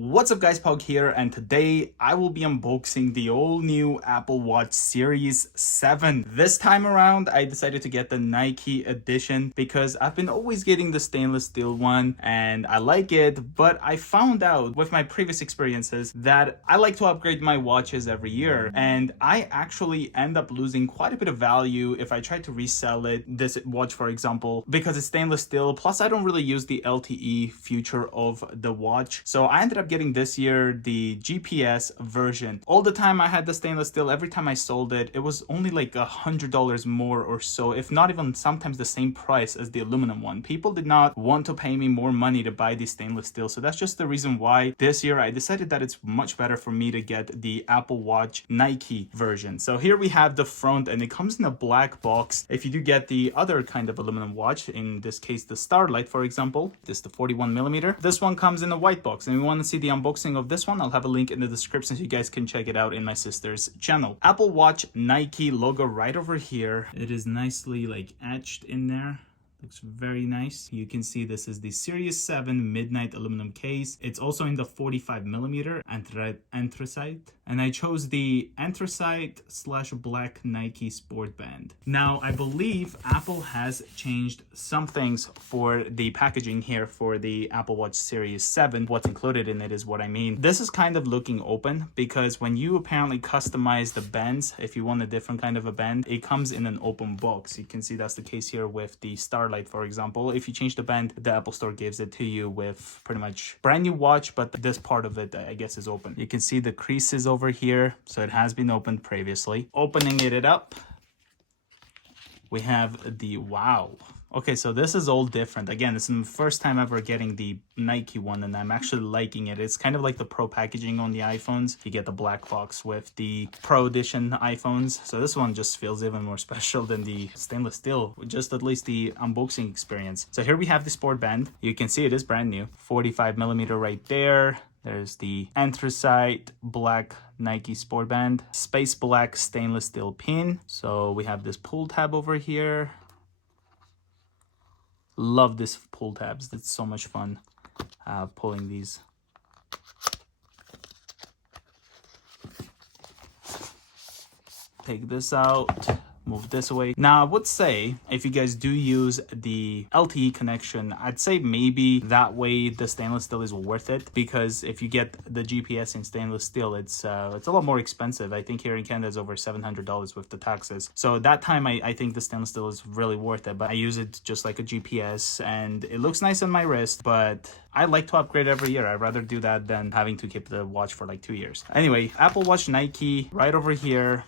What's up guys, Pog here, and today I will be unboxing the all new Apple Watch Series 7. This time around I decided to get the Nike edition because I've been always getting the stainless steel one and I like it, but I found out with my previous experiences that I like to upgrade my watches every year, and I actually end up losing quite a bit of value if I try to resell it, this watch for example, because it's stainless steel, plus I don't really use the LTE feature of the watch. So I ended up getting this year the GPS version. All the time I had the stainless steel, every time I sold it, it was only like $100 more or so, if not even sometimes the same price as the aluminum one. People did not want to pay me more money to buy the stainless steel, so that's just the reason why this year I decided that it's much better for me to get the Apple Watch Nike version. So here we have the front, and it comes in a black box. If you do get the other kind of aluminum watch, in this case the Starlight for example, this is the 41mm, this one comes in a white box. And we want to see the unboxing of this one, I'll have a link in the description so you guys can check it out in my sister's channel. Apple Watch Nike logo right over here. It is nicely like etched in there. Looks very nice. You can see this is the Series 7 Midnight aluminum case. It's also in the 45mm anthracite. And I chose the anthracite / black Nike sport band. Now, I believe Apple has changed some things for the packaging here for the Apple Watch Series 7. What's included in it is what I mean. This is kind of looking open because when you apparently customize the bands, if you want a different kind of a band, it comes in an open box. You can see that's the case here with the Starlight, for example. If you change the band, the Apple Store gives it to you with pretty much brand new watch, but this part of it, I guess, is open. You can see the creases over here, so it has been opened previously. Opening it up, we have the wow. Okay, so this is all different. Again, it's the first time ever getting the Nike one, and I'm actually liking it. It's kind of like the Pro packaging on the iPhones. You get the black box with the Pro edition iPhones. So this one just feels even more special than the stainless steel, just at least the unboxing experience. So here we have the sport band. You can see it is brand new. 45mm right there. There's the anthracite black Nike sport band, space black stainless steel pin. So we have this pull tab over here. Love this pull tabs. It's so much fun pulling these. Take this out. Move this away. Now I would say if you guys do use the LTE connection, I'd say maybe that way the stainless steel is worth it, because if you get the GPS in stainless steel, it's a lot more expensive. I think here in Canada it's over $700 with the taxes. So that time I think the stainless steel is really worth it, but I use it just like a GPS and it looks nice on my wrist, but I like to upgrade every year. I'd rather do that than having to keep the watch for like 2 years. Anyway, Apple Watch Nike right over here.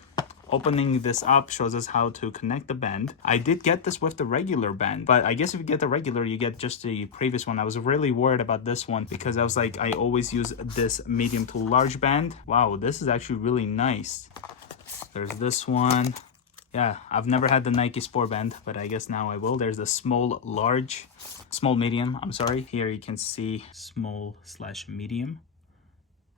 Opening this up shows us how to connect the band. I did get this with the regular band, but I guess if you get the regular, you get just the previous one. I was really worried about this one because I was like, I always use this medium to large band. Wow, this is actually really nice. There's this one. Yeah, I've never had the Nike Sport Band, but I guess now I will. There's the small medium, I'm sorry. Here you can see small / medium.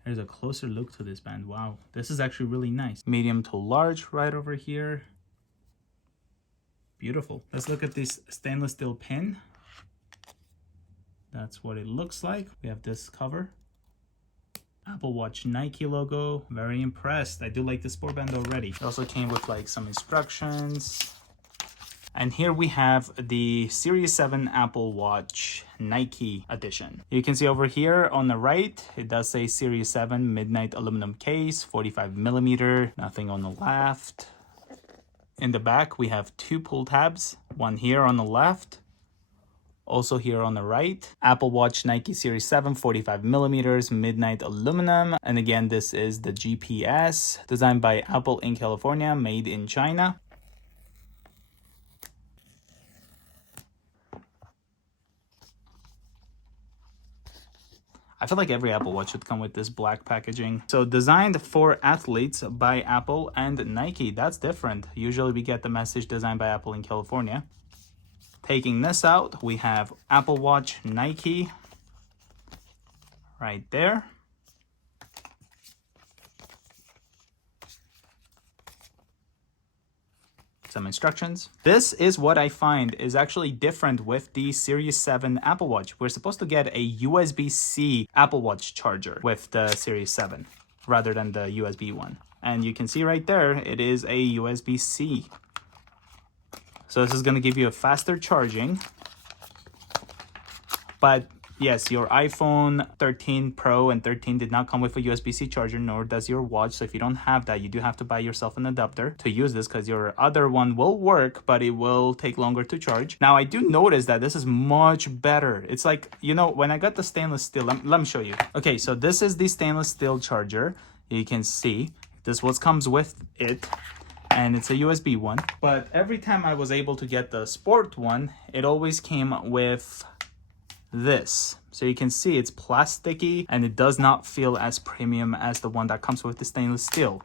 Here's a closer look to this band. Wow, this is actually really nice. Medium to large right over here. Beautiful. Let's look at this stainless steel pin. That's what it looks like. We have this cover. Apple Watch Nike logo. Very impressed. I do like the sport band already. It also came with like some instructions. And here we have the Series 7 Apple Watch Nike edition. You can see over here on the right, it does say Series 7 Midnight aluminum case, 45mm, nothing on the left. In the back, we have 2 pull tabs, one here on the left, also here on the right. Apple Watch Nike Series 7, 45mm, Midnight aluminum. And again, this is the GPS, designed by Apple in California, made in China. I feel like every Apple Watch should come with this black packaging. So designed for athletes by Apple and Nike. That's different. Usually we get the message designed by Apple in California. Taking this out, we have Apple Watch Nike right there. some instructions. This is what I find is actually different with the Series 7 Apple Watch. We're supposed to get a USB-C Apple Watch charger with the Series 7 rather than the USB one. And you can see right there, it is a USB-C. So this is going to give you a faster charging. But yes, your iPhone 13 Pro and 13 did not come with a USB-C charger, nor does your watch. So if you don't have that, you do have to buy yourself an adapter to use this, because your other one will work, but it will take longer to charge. Now, I do notice that this is much better. It's like, you know, when I got the stainless steel, let me show you. Okay, so this is the stainless steel charger. You can see this what comes with it. And it's a USB one. But every time I was able to get the sport one, it always came with this. So you can see it's plasticky and it does not feel as premium as the one that comes with the stainless steel.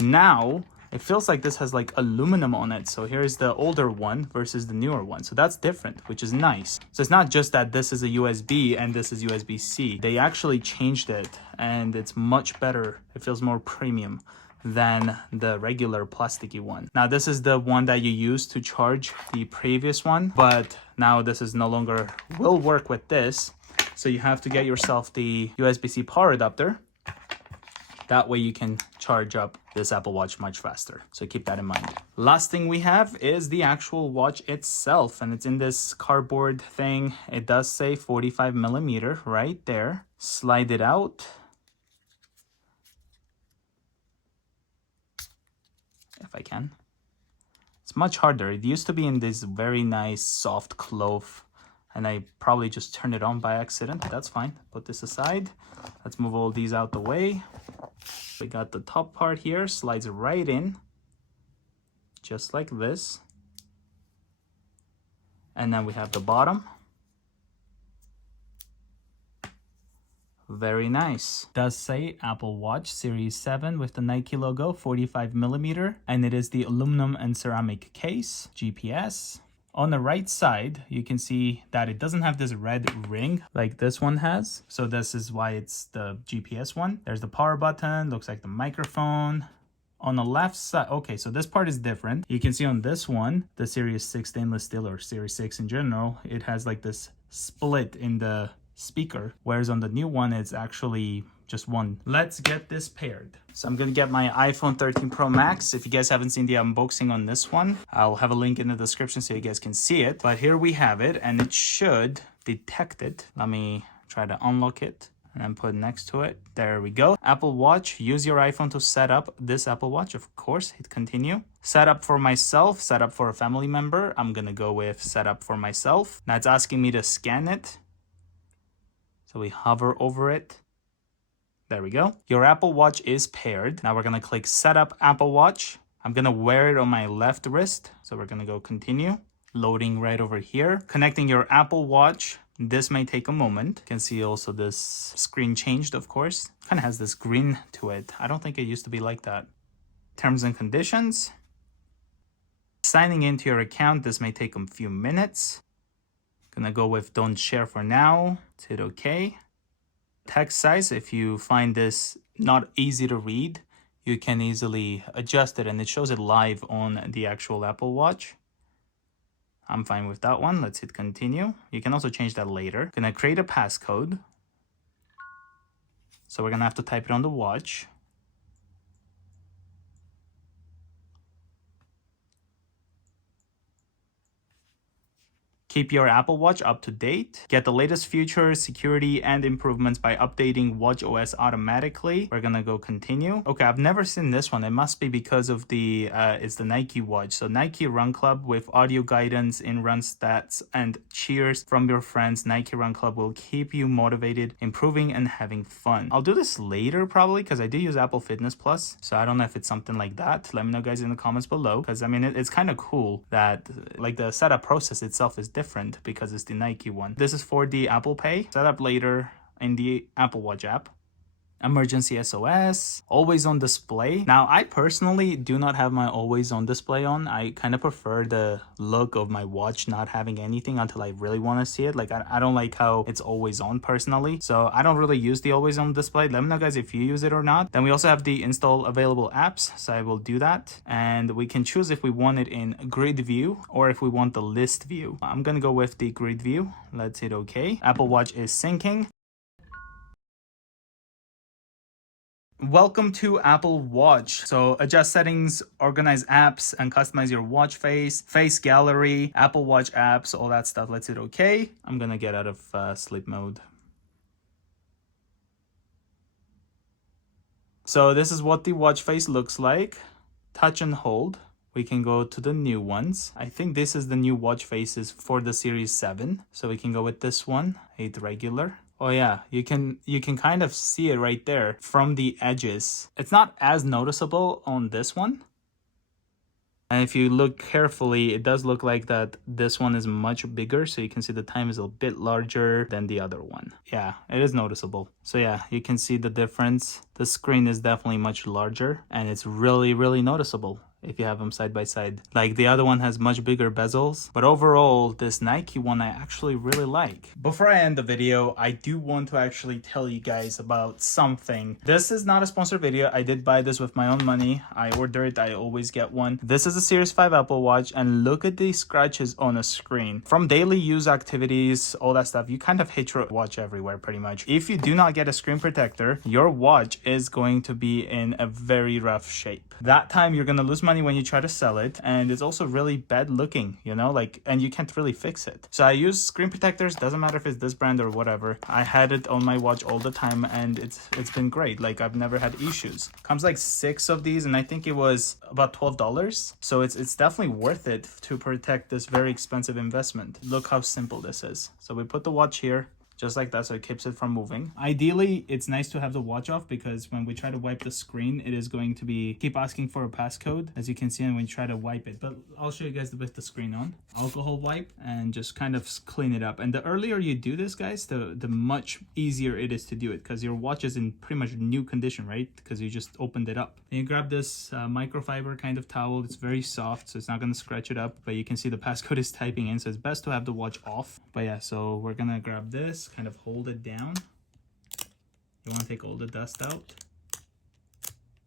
Now it feels like this has like aluminum on it. So here's the older one versus the newer one. So that's different, which is nice. So it's not just that this is a USB and this is USB-C. They actually changed it and it's much better. It feels more premium than the regular plasticky one. Now this is the one that you used to charge the previous one, but now this is no longer will work with this. So you have to get yourself the USB-C power adapter. That way you can charge up this Apple Watch much faster. So keep that in mind. Last thing we have is the actual watch itself, and it's in this cardboard thing. It does say 45 millimeter right there. Slide it out. If I can. It's much harder. It used to be in this very nice soft cloth, and I probably just turned it on by accident. That's fine. Put this aside. Let's move all these out the way. We got the top part here, slides right in, just like this. And then we have the bottom. Very nice. Does say Apple Watch Series 7 with the Nike logo, 45 millimeter, and it is the aluminum and ceramic case, GPS. On the right side, you can see that it doesn't have this red ring like this one has. So this is why it's the GPS one. There's the power button, looks like the microphone. On the left side, okay, so this part is different. You can see on this one, the Series 6 stainless steel, or Series 6 in general, it has like this split in the speaker, whereas on the new one it's actually just one. Let's get this paired. So I'm gonna get my iPhone 13 Pro Max. If you guys haven't seen the unboxing on this one, I'll have a link in the description so you guys can see it. But here we have it, and it should detect it. Let me try to unlock it and then put it next to it. There we go. Apple Watch. Use your iPhone to set up this Apple Watch. Of course, hit continue. Set up for myself, set up for a family member. I'm gonna go with set up for myself. Now it's asking me to scan it. So we hover over it. There we go. Your Apple Watch is paired. Now we're gonna click Set Up Apple Watch. I'm gonna wear it on my left wrist. So we're gonna go continue. Loading right over here. Connecting your Apple Watch. This may take a moment. You can see also this screen changed, of course. Kind of has this green to it. I don't think it used to be like that. Terms and conditions. Signing into your account. This may take a few minutes. Gonna go with don't share for now. Hit OK. Text size, if you find this not easy to read, you can easily adjust it, and it shows it live on the actual Apple Watch. I'm fine with that one. Let's hit continue. You can also change that later. Gonna create a passcode. So we're gonna have to type it on the watch. Keep your Apple Watch up to date. Get the latest features, security, and improvements by updating watchOS automatically. We're gonna go continue. Okay, I've never seen this one. It must be because of the, it's the Nike watch. So Nike Run Club with audio guidance in run stats and cheers from your friends. Nike Run Club will keep you motivated, improving, and having fun. I'll do this later probably because I do use Apple Fitness Plus. So I don't know if it's something like that. Let me know guys in the comments below, because I mean, it's kind of cool that like the setup process itself is different because it's the Nike one. This is for the Apple Pay. Set up later in the Apple Watch app. emergency SOS, always on display. Now, I personally do not have my always on display on. I kind of prefer the look of my watch not having anything until I really want to see it. Like, I don't like how it's always on personally. So I don't really use the always on display. Let me know, guys, if you use it or not. Then we also have the install available apps. So I will do that. And we can choose if we want it in grid view or if we want the list view. I'm going to go with the grid view. Let's hit OK. Apple Watch is syncing. Welcome to Apple Watch. So adjust settings, organize apps, and customize your watch face, face gallery, Apple Watch apps, all that stuff. Let's hit OK. I'm gonna get out of sleep mode. So this is what the watch face looks like. Touch and hold. We can go to the new ones. I think this is the new watch faces for the Series 7. So we can go with this one, 8 regular. Oh yeah, you can kind of see it right there from the edges. It's not as noticeable on this one. And if you look carefully, it does look like that this one is much bigger. So you can see the time is a bit larger than the other one. Yeah, it is noticeable. So yeah, you can see the difference. The screen is definitely much larger and it's really, really noticeable if you have them side by side. Like the other one has much bigger bezels, but overall this Nike one I actually really like. Before I end the video, I do want to actually tell you guys about something. This is not a sponsored video. I did buy this with my own money. I order it, I always get one. This is a Series 5 Apple Watch and look at these scratches on a screen. From daily use activities, all that stuff, you kind of hit your watch everywhere pretty much. If you do not get a screen protector, your watch is going to be in a very rough shape. That time you're gonna lose money when you try to sell it, and it's also really bad looking, you know, like, and you can't really fix it. So I use screen protectors, doesn't matter if it's this brand or whatever. I had it on my watch all the time and it's been great. Like, I've never had issues. Comes like 6 of these and I think it was about $12. So it's definitely worth it to protect this very expensive investment. Look how simple this is. So we put the watch here, just like that, so it keeps it from moving. Ideally, it's nice to have the watch off because when we try to wipe the screen, it is going to keep asking for a passcode, as you can see when you try to wipe it. But I'll show you guys with the screen on. Alcohol wipe and just kind of clean it up. And the earlier you do this, guys, the much easier it is to do it because your watch is in pretty much new condition, right? Because you just opened it up. Then you grab this microfiber kind of towel. It's very soft, so it's not going to scratch it up, but you can see the passcode is typing in, so it's best to have the watch off. But yeah, so we're gonna grab this, kind of hold it down. You want to take all the dust out.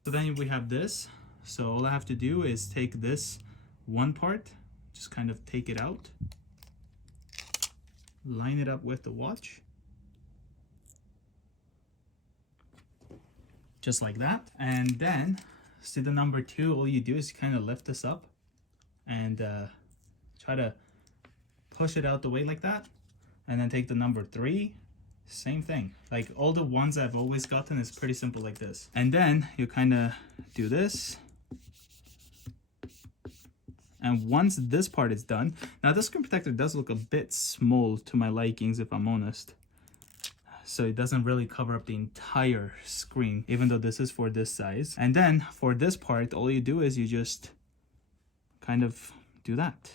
So then we have this. So all I have to do is take this one part, just kind of take it out, line it up with the watch, just like that. And then see the number 2, all you do is kind of lift this up and try to push it out the way like that, and then take the number 3. Same thing. Like all the ones I've always gotten is pretty simple like this. And then you kind of do this. And once this part is done, now the screen protector does look a bit small to my likings, if I'm honest. So it doesn't really cover up the entire screen, even though this is for this size. And then for this part, all you do is you just kind of do that.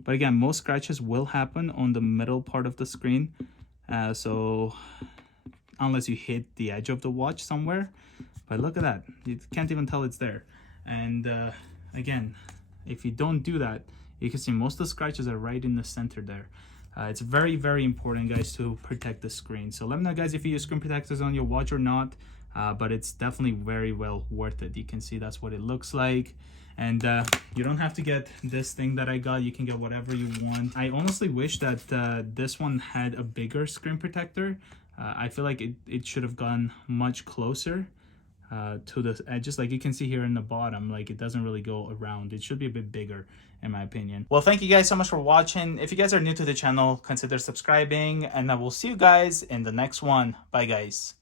But again, most scratches will happen on the middle part of the screen. So unless you hit the edge of the watch somewhere. But look at that. You can't even tell it's there. And again, if you don't do that, you can see most of the scratches are right in the center there. It's very, very important, guys, to protect the screen. So let me know, guys, if you use screen protectors on your watch or not. But it's definitely very well worth it. You can see that's what it looks like. And you don't have to get this thing that I got. You can get whatever you want. I honestly wish that this one had a bigger screen protector. I feel like it should have gone much closer to the edges. Like you can see here in the bottom, like it doesn't really go around. It should be a bit bigger in my opinion. Well, thank you guys so much for watching. If you guys are new to the channel, consider subscribing, and I will see you guys in the next one. Bye, guys.